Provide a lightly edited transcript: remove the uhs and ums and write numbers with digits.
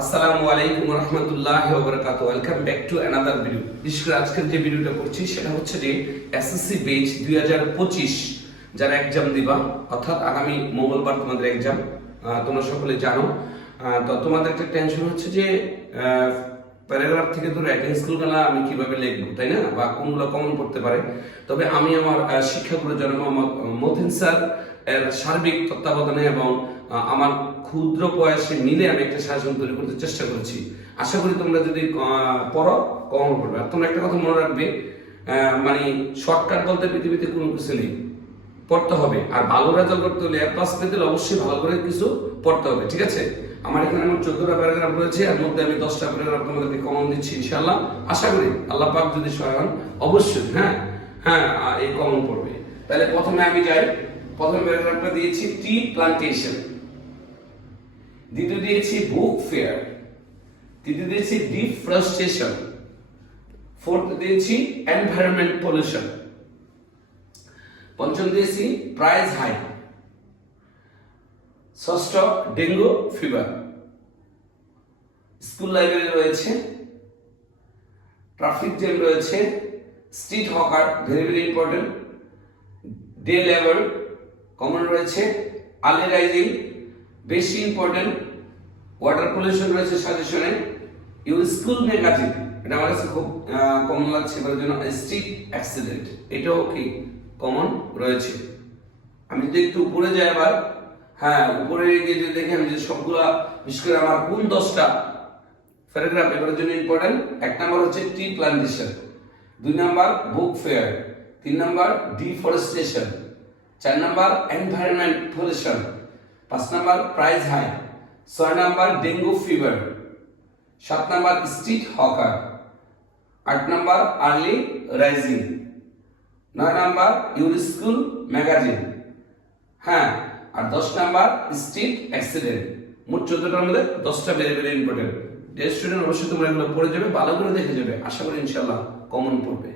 আসসালামু আলাইকুম ওয়া রাহমাতুল্লাহি ওয়া বারাকাতুহু। Welcome back to another video. বিশেষ করে আজকের যে ভিডিওটা করছি সেটা হচ্ছে যে এসএসসি বেচ 2025 যারা এক্সাম দিবা, অর্থাৎ আগামী মঙ্গলবার তোমাদের এক্সাম, তোমরা সকলে জানো। তো তোমাদের একটা টেনশন হচ্ছে যে প্যারাগ্রাফ থেকে ধরে অ্যাটেন্ডেন্স গুলো আমি কিভাবে লিখবো, তাই না, বা কোনগুলো কমন পড়তে পারে। তবে আমি আমার শিক্ষাগুরু জনাব মোহাম্মদ মতিন স্যার এর সার্বিক তত্ত্বাবধানে এবং আমার ক্ষুদ্র প্রয়াসে মিলে আমি একটা সাজেশন তৈরি করতে চেষ্টা করেছি। আশা করি তোমরা যদি পড়ো কমন পড়বে। আর তোমরা একটা কথা মনে রাখবে, মানে শর্টকাট বলতে পৃথিবীতে কোনো কিছু নেই, পড়তে হবে। আর ভালো রেজাল্ট করতে হলে এ প্লাস পেতে হলে অবশ্যই ভালো করে কিছু পড়তে হবে, ঠিক আছে। আমার এখানে 14টা প্যারাগ্রাফ রয়েছে, এর মধ্যে আমি 10টা প্যারাগ্রাফ তোমাদেরকে কমন দিচ্ছি ইনশাআল্লাহ। আশা করি আল্লাহ পাক যদি সহায় হন অবশ্যই এই কমন পড়বে। তাহলে প্রথমে আমি যাই। প্রথম প্যারাগ্রাফটা দিয়েছি টি প্লান্টেশন, দ্বিতীয় দিয়েছি বুক ফেয়ার, তৃতীয় দিয়েছি ডিফরেস্টেশন, ফোর্থ দিয়েছি এনভায়রনমেন্ট পলিউশন, পঞ্চম দিয়েছি প্রাইস হাই, ষষ্ঠ ডেঙ্গু ফিভার, স্কুল লাইব্রেরি রয়েছে, ট্রাফিক জ্যাম রয়েছে, street hawker very very important, day labour common রয়েছে, আর্লি রাইজিং বেশি ইম্পর্টেন্ট, ওয়াটার পলিউশন রয়েছে সাজেশনে, ইউর স্কুল ম্যাগাজিন এটা আমার কাছে খুব কমন লাগছে এবার জন্য, স্ট্রিট অ্যাক্সিডেন্ট এটাও কি কমন রয়েছে। আমি যদি একটু উপরে যাই আবার, উপরে গিয়ে যদি দেখি আমি যে সবগুলা বিশেষ করে আমার কোন 10টা প্যারাগ্রাফ এবার জন্য ইম্পর্টেন্ট। 1 নাম্বার হচ্ছে tree plantation, 2 number book fair, 3 number deforestation, 4 number environment pollution, 5 number price high, 6 number dengue fever, 7 number street hawker, 8 number early rising, 9 number your school magazine, আর 10 নাম্বার স্ট্রিট অ্যাক্সিডেন্ট। মোট 14টার মধ্যে 10টা very very important. Student অবশ্যই তোমরা এগুলো পড়ে যাবে, ভালো করে দেখে যাবে, আশা করি ইনশাআল্লাহ কমন পড়বে।